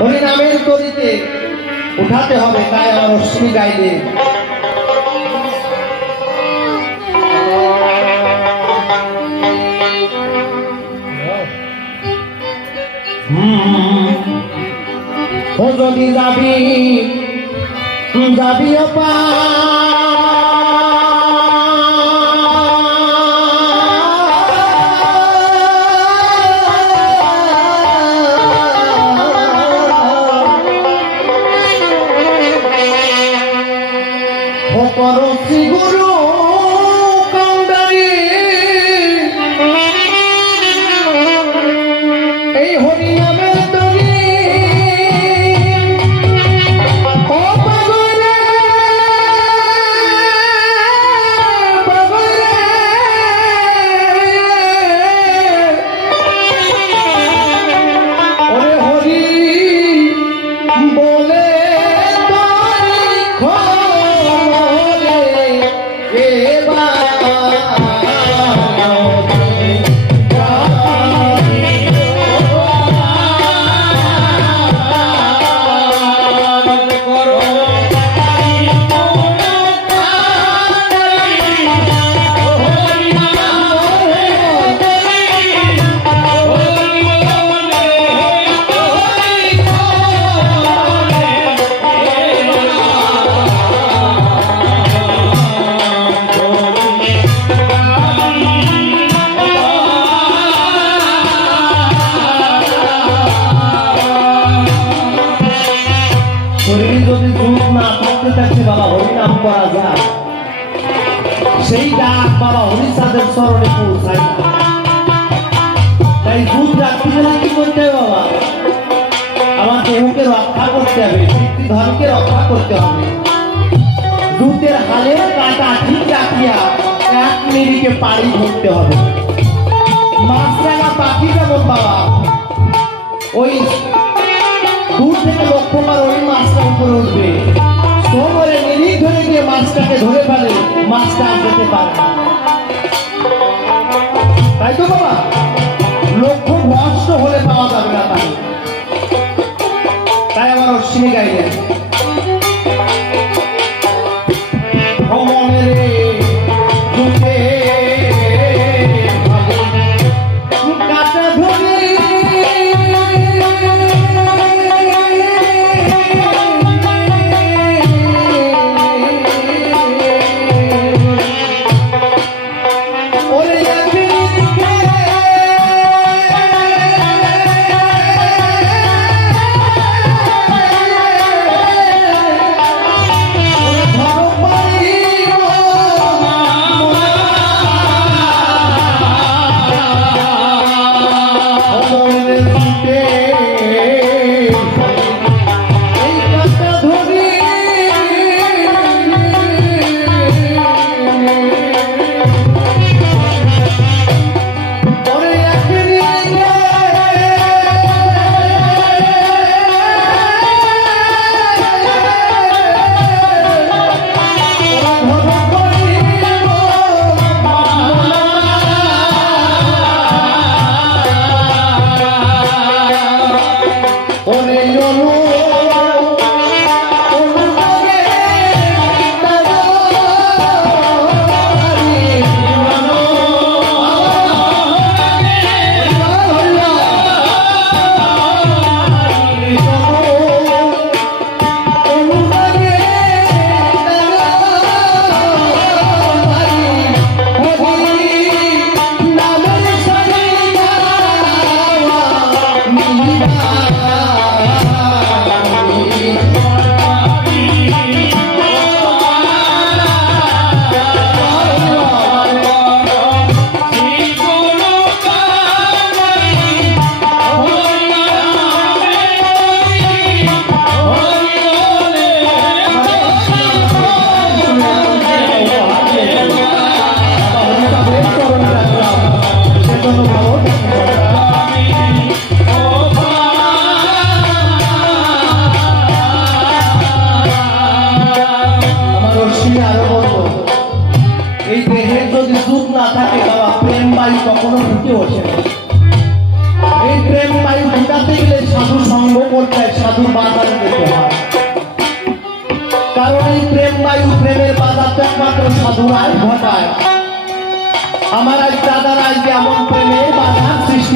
হরিনামের তরিতে উঠাতে হবে তাই আমার অশ্বিনী গাইলে। ও যদি যাবি যাবি অপা দেহকে রক্ষা করতে হবে ধর্মকে রক্ষা করতে হবে। দুধের হালের কাটা ঠিক রাখিয়া এক মিনিটে পাড়ি ধরতে হবে। মাছরাঙা পাখি বাবা, ওই দূর থেকে লক্ষ্য ওই মাছটা উপরে উঠবে। ধরে গিয়ে মাছটাকে ধরে ফেলে, মাছটা আর যেতে পারে না। তাই তো বাবা লক্ষ্য ভ্রষ্ট হলে পাওয়া যাবে না তাই আমার গাইলেন।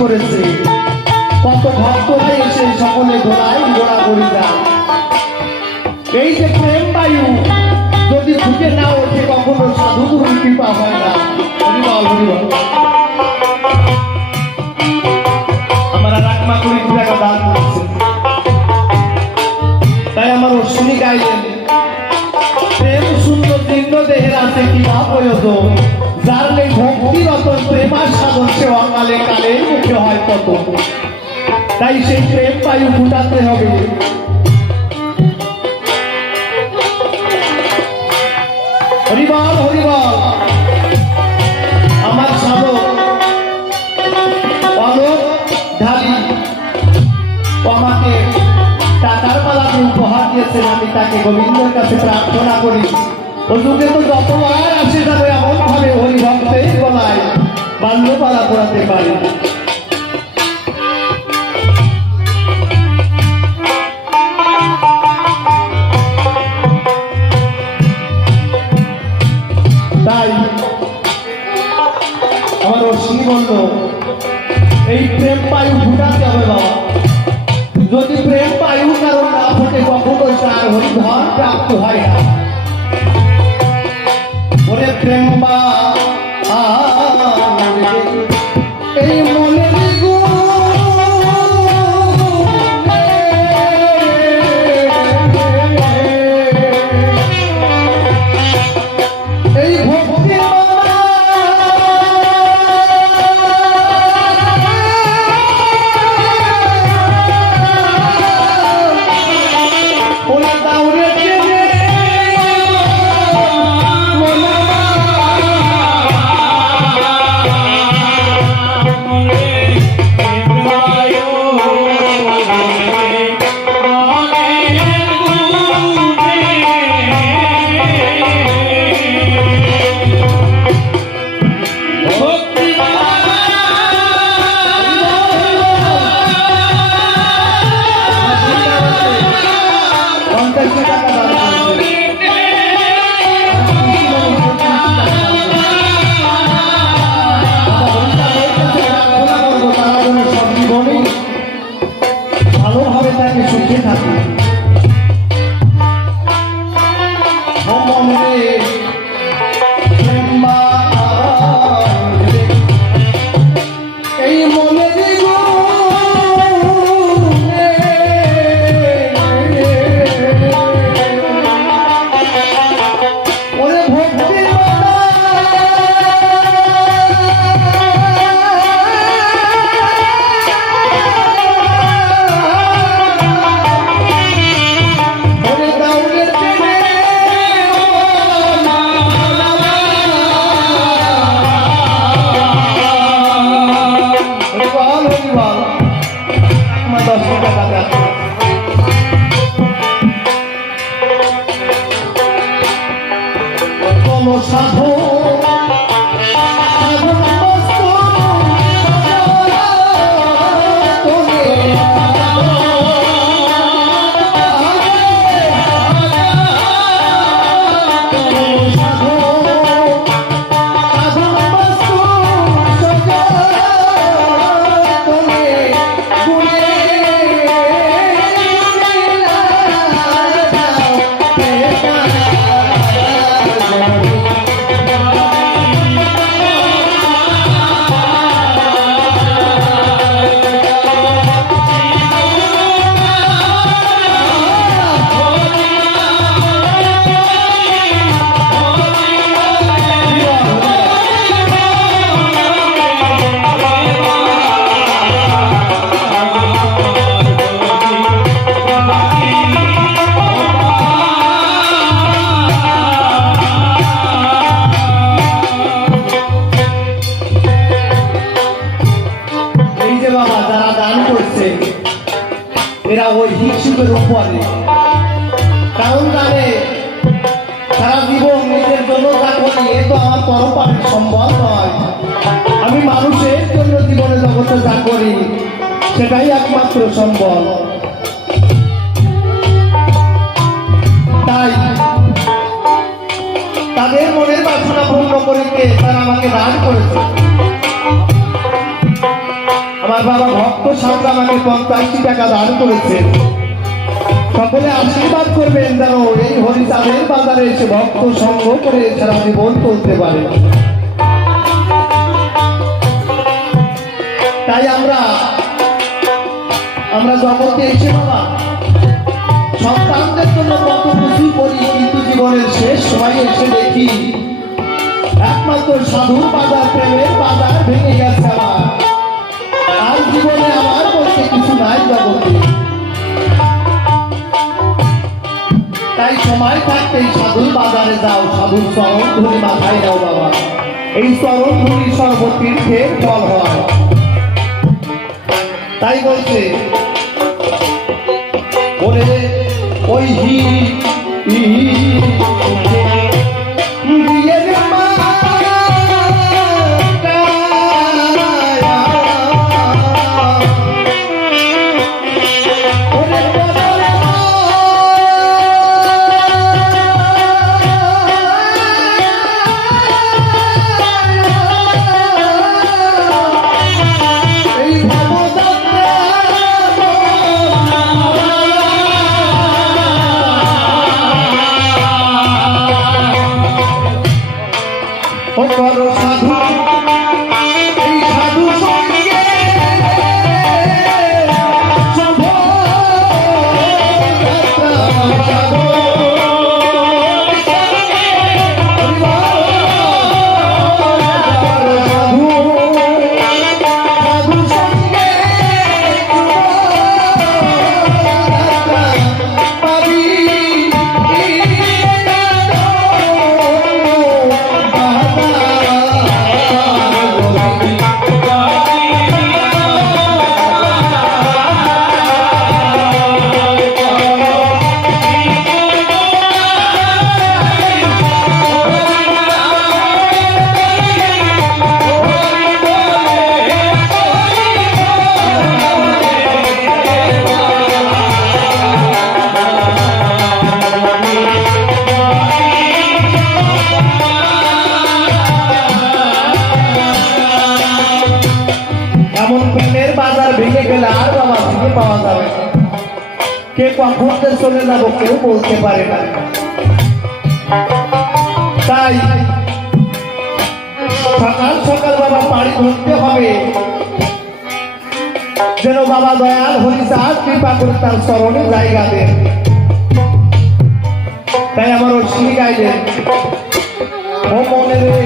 করেছে। কত ভক্তরাই এসে সকলে ঘোড়ায় ঘোরাঘুরি যায় এই যে প্রেম বায়ু, যদি ফুটে না ওঠে, কখনো সাধু কৃপা হয় না। আমরা রাগমা করি দু দান তাই আমার অশ্বিনী গাইলেন, প্রেম সুন্দর দীর্ঘ দেহের আছে, কি বা প্রয়োজন নেই প্রেমার সাধন সে অকালে কালে মুখে হয় কত। তাই সেই প্রেম বায়ু ফুটাতে হবে। হরিবল হরিবল। আমার সাধক অলোক ঢালি। আমাকে টাকার মালা উপহার দিয়েছেন, আমি তাকে গোবিন্দের কাছে প্রার্থনা করি। যুগে তো যতবার আসে যাবে এমন ভাবে হরিভক্তের গলায় বাল্যপালা পড়াতে পারি। ওরে প্রেম বা কোন মতো চাকরি সেটাই একমাত্র সম্ভব তাই তাদের মনের বাসনা পূর্ণ করিতে তারা আমাকে দান করেছে। আমার বাবা ভক্ত সামনে আমাকে পঞ্চাশটি টাকা দান করেছে। সকলে আশীর্বাদ করবেন যেন এই হরিচাঁদের বাজারে এসে ভক্ত সংগ্রহ করে এছাড়া বোধ করতে পারে। তাই আমরা আমরা জগতে এসে বাবা, সন্তানদের জন্য কত কিছুই করি, কিন্তু জীবনের শেষ সময় এসে দেখি, একমাত্র সাধুর বাজার, প্রেমের বাজার ভেঙে গেছে আমার। আর জীবনে আমার বলতে কিছু নাই জগতে। তাই সময় থাকতে এই সাধুর বাজারে যাও, সাধুর চরণ ধরে মাথায় দাও বাবা। এই চরণ ধরি সর্বতীর্থের ফল হয়। তাই বলছে বলে ওই হি হি পাওয়া যাবে। কে কখন যে চলে যাব কেউ বলতে পারে না। তাই সকাল সকাল বাবা পাড়ি ধরতে হবে। যেন বাবা দয়াল হরিচাঁদ কৃপা করে তার স্মরণে জায়গা দেন। তাই আমার অশ্বিনী গাইলেন, ও মনে রে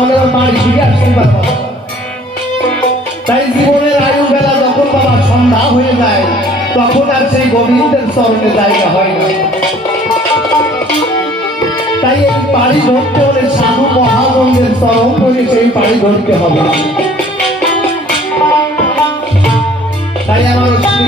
যাও না হলে আমার বাড়ি ফিরে আসতে পারব না। তাই জীবনের আয়ু বেলা যখন বাবা সন্ধ্যা হয়ে যায়, তখন আর সেই চরণে জায়গা হয় না। তাই এই পাড়ি ধরতে হলে সাধু চরণ ধরে সেই পাড়ি ধরতে হবে। তাই আমার অশ্বিনী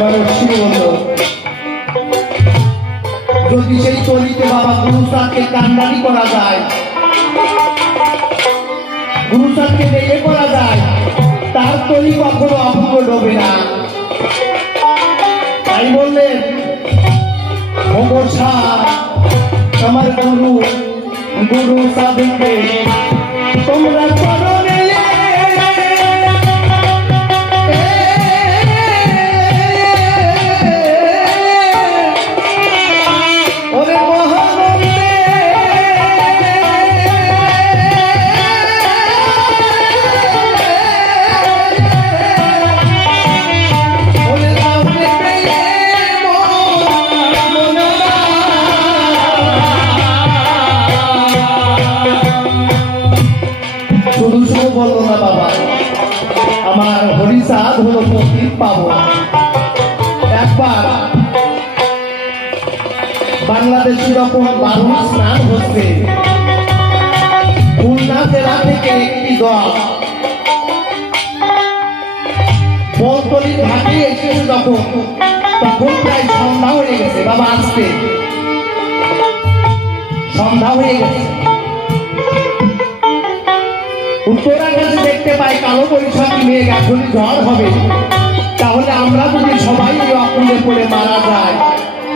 মানুষ শ্রীমন্ত যদি সেই তলিতে বাবা গুরু সাহকে করা যায়, গুরু সাহকে করা যায়, তার তলি কখনো অপূর্ব ডোবে না। তাই বললেন ওমর শাহ আমার গুরু গুরু সাহেবকে তোমরা তখন প্রায় সন্ধ্যা হয়ে গেছে, বাবা আসতে সন্ধ্যা হয়ে গেছে। উত্তরার কাছে দেখতে পাই, কালো বৈশাখী মেঘ, এখনই ঝড় হবে। তাহলে আমরা যদি সবাই এই অকুলে পড়ে মারা যায়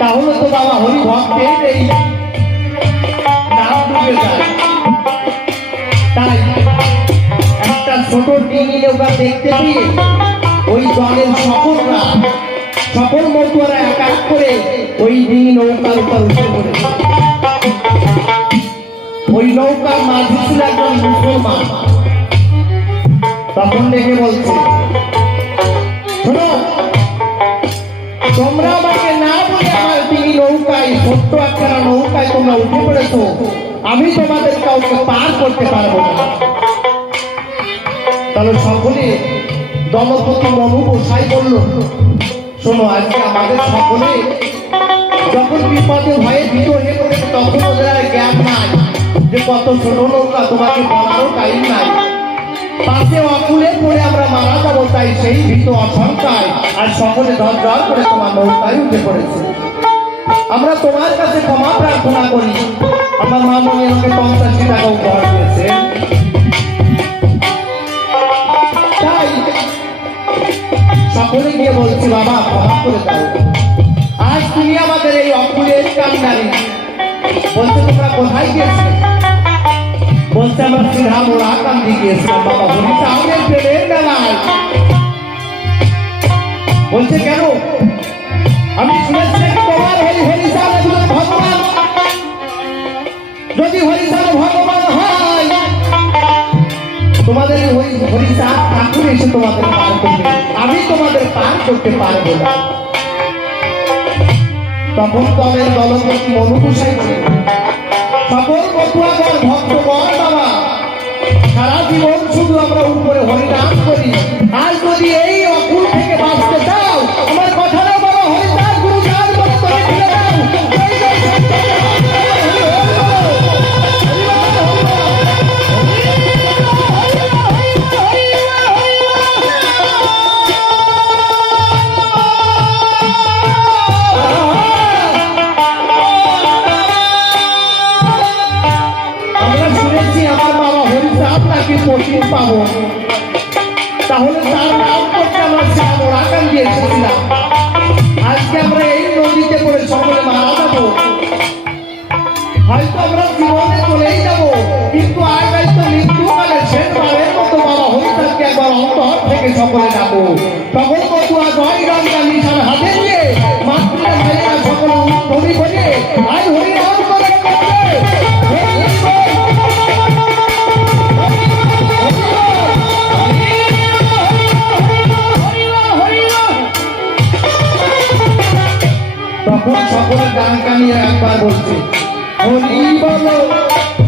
তাহলে তো বাবা হরি ভক্তের এই নাম তাই একটা ছোট ডিঙি নৌকা দেখতে পেয়ে ওই জলের সকলরা সকল মতুয়ারা এক এক করে ওই ডিঙি নৌকার উপর উঠে পড়েছে ওই নৌকার মাঝি ছিল একজন মুসলমান। তখন ডেকে বলছে, শোনো, তোমরা আমাকে না বলে আমার তিনি নৌকায়, ছোট্ট একটা নৌকায় তোমরা উঠে পড়েছো, আমি তোমাদের কাউকে পার করতে পারব না। তাহলে সকলে দলপতি মনু বসাই বলল শোনো, আজকে আমাদের সকলে যখন বিপদে ভয়ে ভীত হয়ে পড়েছে, তখন ওদের আর জ্ঞান নাই যে কত ছোট নৌকা তোমাকে বলারও টাইম নাই। পাশে অকুলে পড়ে আমরা মারা যাব, তাই সেই ভীত অসংখ্যায়। আর সকলে ধর ধর করে তোমার নৌকায় উঠে পড়েছে। আমরা তোমার কাছে ক্ষমা প্রার্থনা করি। আমার মা মনে বলছি, বাবা ক্ষমা করে দাও আজ তুমি আমাদের এই অকুলের কান্ডারি। বলছে, তোমরা কোথায় গিয়েছিলে? বলছে, আমরা সিধা মোড়া কান্দি গিয়েছিলাম, বাবা হরিতা আমাদের প্রেমের বেলায় বলছে, কেন? আমি শুনেছি তোমার হরি একজন ভগবান। যদি হরিচাঁদ ভগবান তোমাদের ওই হরিচাঁদ ঠাকুর এসে তোমাদের পার করবে। আমি তোমাদের পার করতে পারব না। তখন দলের দলপতি অনুকুশাই ছিল সকল বটুয়াগর ভক্তগণ বাবা, সারা জীবন শুধু আমরা উপরে হরিনাম করি। আর যদি এই অকুল থেকে বাঁচতে চাও, আমার কথাটা নাকি পশ্চিম পাবো। তাহলে তার নাম করতে আমার শ্যামর দিয়ে এসেছিলাম তখন সকলে গান কানিয়ে একবার বলছে বলো